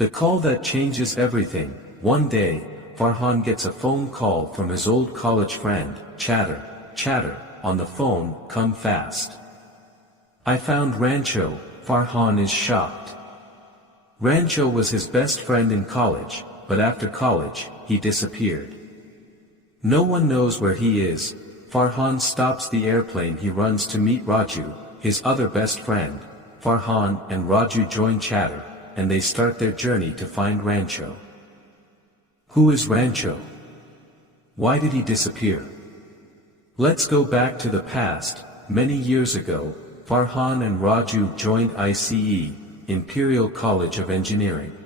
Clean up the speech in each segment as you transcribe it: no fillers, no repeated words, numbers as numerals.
The call that changes everything. One day, Farhan gets a phone call from his old college friend, Chatter. Chatter, on the phone, come fast. I found Rancho. Farhan is shocked. Rancho was his best friend in college, but after college, he disappeared. No one knows where he is. Farhan stops the airplane. He runs to meet Raju, his other best friend. Farhan and Raju join Chatter, and they start their journey to find Rancho. Who is Rancho? Why did he disappear? Let's go back to the past. Many years ago, Farhan and Raju joined ICE, Imperial College of Engineering.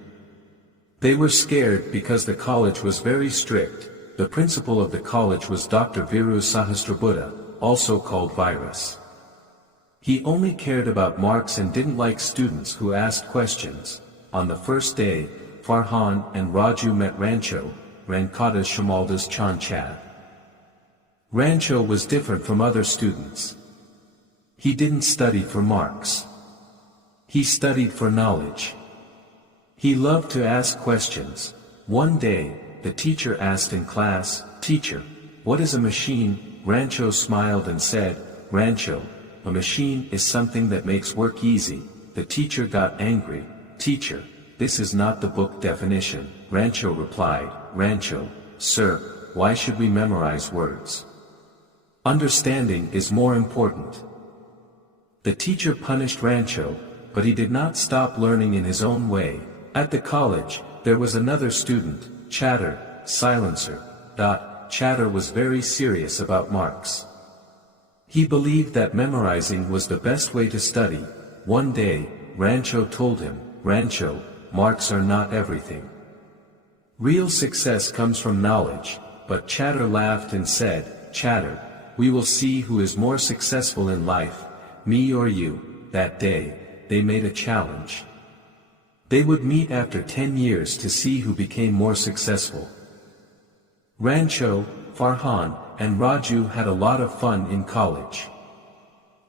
They were scared because the college was very strict. The principal of the college was Dr. Viru Sahasrabuddha, also called Virus. He only cared about marks and didn't like students who asked questions. On the first day, Farhan and Raju met Rancho, Rankadas Shamaldas Chanchad. Rancho was different from other students. He didn't study for marks. He studied for knowledge. He loved to ask questions. One day, the teacher asked in class, "Teacher, what is a machine?" Rancho smiled and said, "Rancho, a machine is something that makes work easy." The teacher got angry. "Teacher, this is not the book definition." Rancho replied, "Rancho, sir, why should we memorize words? Understanding is more important." The teacher punished Rancho, but he did not stop learning in his own way. At the college, there was another student, Chatter, silencer. Chatter was very serious about marks. He believed that memorizing was the best way to study. One day, Rancho told him, "Rancho, marks are not everything. Real success comes from knowledge." But Chatter laughed and said, "Chatter, we will see who is more successful in life, me or you." That day, they made a challenge. They would meet after 10 years to see who became more successful. Rancho, Farhan, and Raju had a lot of fun in college.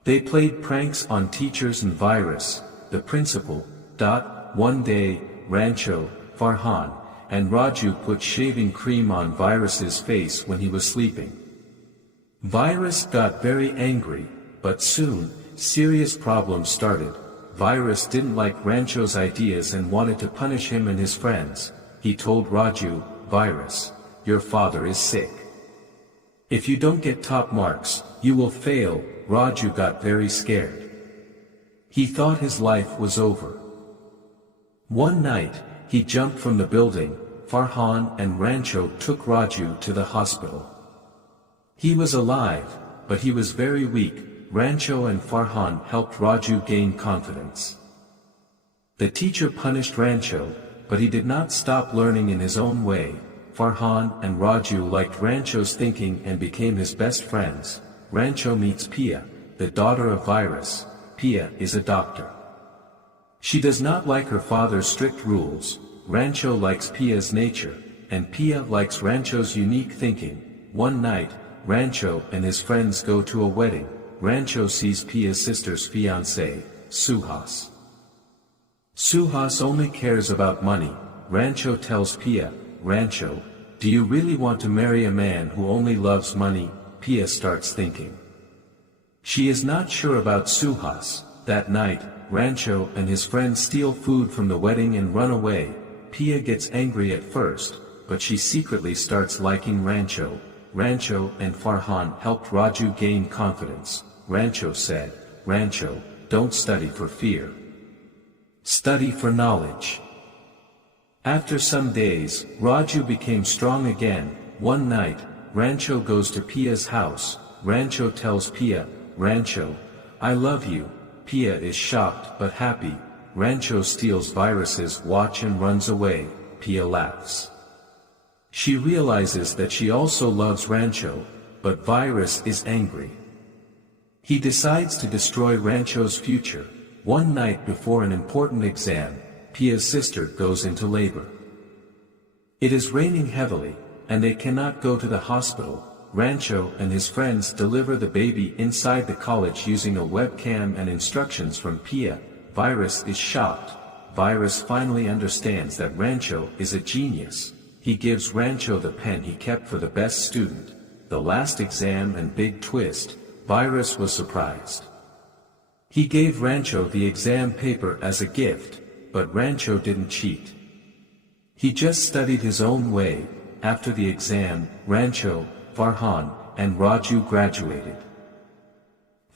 They played pranks on teachers and Virus, the principal. One day, Rancho, Farhan, and Raju put shaving cream on Virus's face when he was sleeping. Virus got very angry, but soon, serious problems started. Virus didn't like Rancho's ideas and wanted to punish him and his friends. He told Raju, "Virus, your father is sick. If you don't get top marks, you will fail." Raju got very scared. He thought his life was over. One night, he jumped from the building. Farhan and Rancho took Raju to the hospital. He was alive, but he was very weak. Rancho and Farhan helped Raju gain confidence. The teacher punished Rancho, but he did not stop learning in his own way. Farhan and Raju liked Rancho's thinking and became his best friends. Rancho meets Pia, the daughter of Virus. Pia is a doctor. She does not like her father's strict rules. Rancho likes Pia's nature, and Pia likes Rancho's unique thinking. One night, Rancho and his friends go to a wedding. Rancho sees Pia's sister's fiancé, Suhas. Suhas only cares about money. Rancho tells Pia, "Rancho, do you really want to marry a man who only loves money?" Pia starts thinking. She is not sure about Suhas. That night, Rancho and his friends steal food from the wedding and run away. Pia gets angry at first, but she secretly starts liking Rancho. Rancho and Farhan helped Raju gain confidence. Rancho said, "Rancho, don't study for fear. Study for knowledge." After some days, Raju became strong again. One night, Rancho goes to Pia's house. Rancho tells Pia, "Rancho, I love you." Pia is shocked but happy. Rancho steals Virus's watch and runs away. Pia laughs. She realizes that she also loves Rancho, but Virus is angry. He decides to destroy Rancho's future. One night before an important exam, Pia's sister goes into labor. It is raining heavily, and they cannot go to the hospital. Rancho and his friends deliver the baby inside the college using a webcam and instructions from Pia. Virus is shocked. Virus finally understands that Rancho is a genius. He gives Rancho the pen he kept for the best student. The last exam and big twist, Virus was surprised. He gave Rancho the exam paper as a gift, but Rancho didn't cheat. He just studied his own way. After the exam, Rancho, Farhan, and Raju graduated.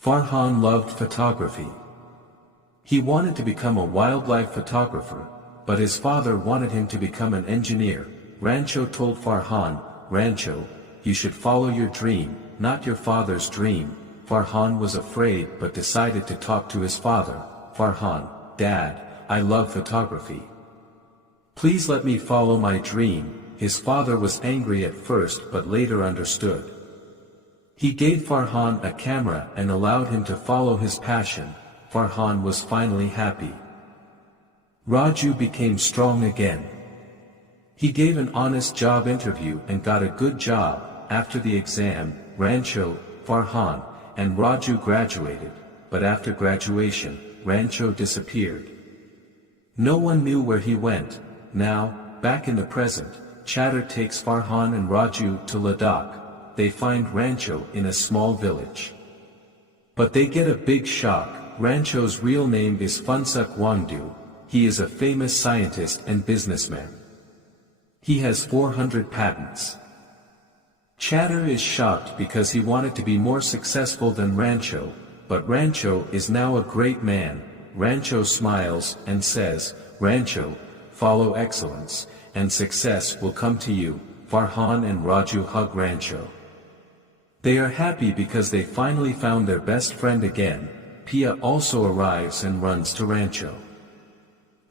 Farhan loved photography. He wanted to become a wildlife photographer, but his father wanted him to become an engineer. Rancho told Farhan, "Rancho, you should follow your dream, not your father's dream." Farhan was afraid but decided to talk to his father. "Farhan, Dad, I love photography. Please let me follow my dream." His father was angry at first but later understood. He gave Farhan a camera and allowed him to follow his passion. Farhan was finally happy. Raju became strong again. He gave an honest job interview and got a good job. After the exam, Rancho, Farhan, and Raju graduated, but after graduation, Rancho disappeared. No one knew where he went. Now, back in the present, Chatter takes Farhan and Raju to Ladakh. They find Rancho in a small village. But they get a big shock. Rancho's real name is Funsuk Wangdu. He is a famous scientist and businessman. He has 400 patents. Chatter is shocked because he wanted to be more successful than Rancho, but Rancho is now a great man. Rancho smiles and says, "Rancho, follow excellence, and success will come to you." Farhan and Raju hug Rancho. They are happy because they finally found their best friend again. Pia also arrives and runs to Rancho.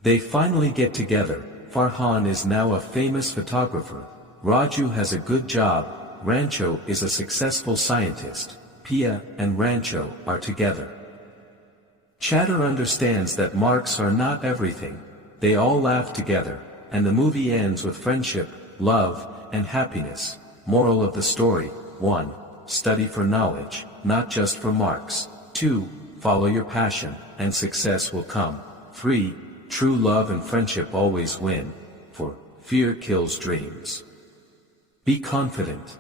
They finally get together. Farhan is now a famous photographer. Raju has a good job. Rancho is a successful scientist. Pia and Rancho are together. Chatter understands that marks are not everything. They all laugh together, and the movie ends with friendship, love, and happiness. Moral of the story: 1. Study for knowledge, not just for marks. 2. Follow your passion, and success will come. 3. True love and friendship always win. 4. Fear kills dreams. Be confident.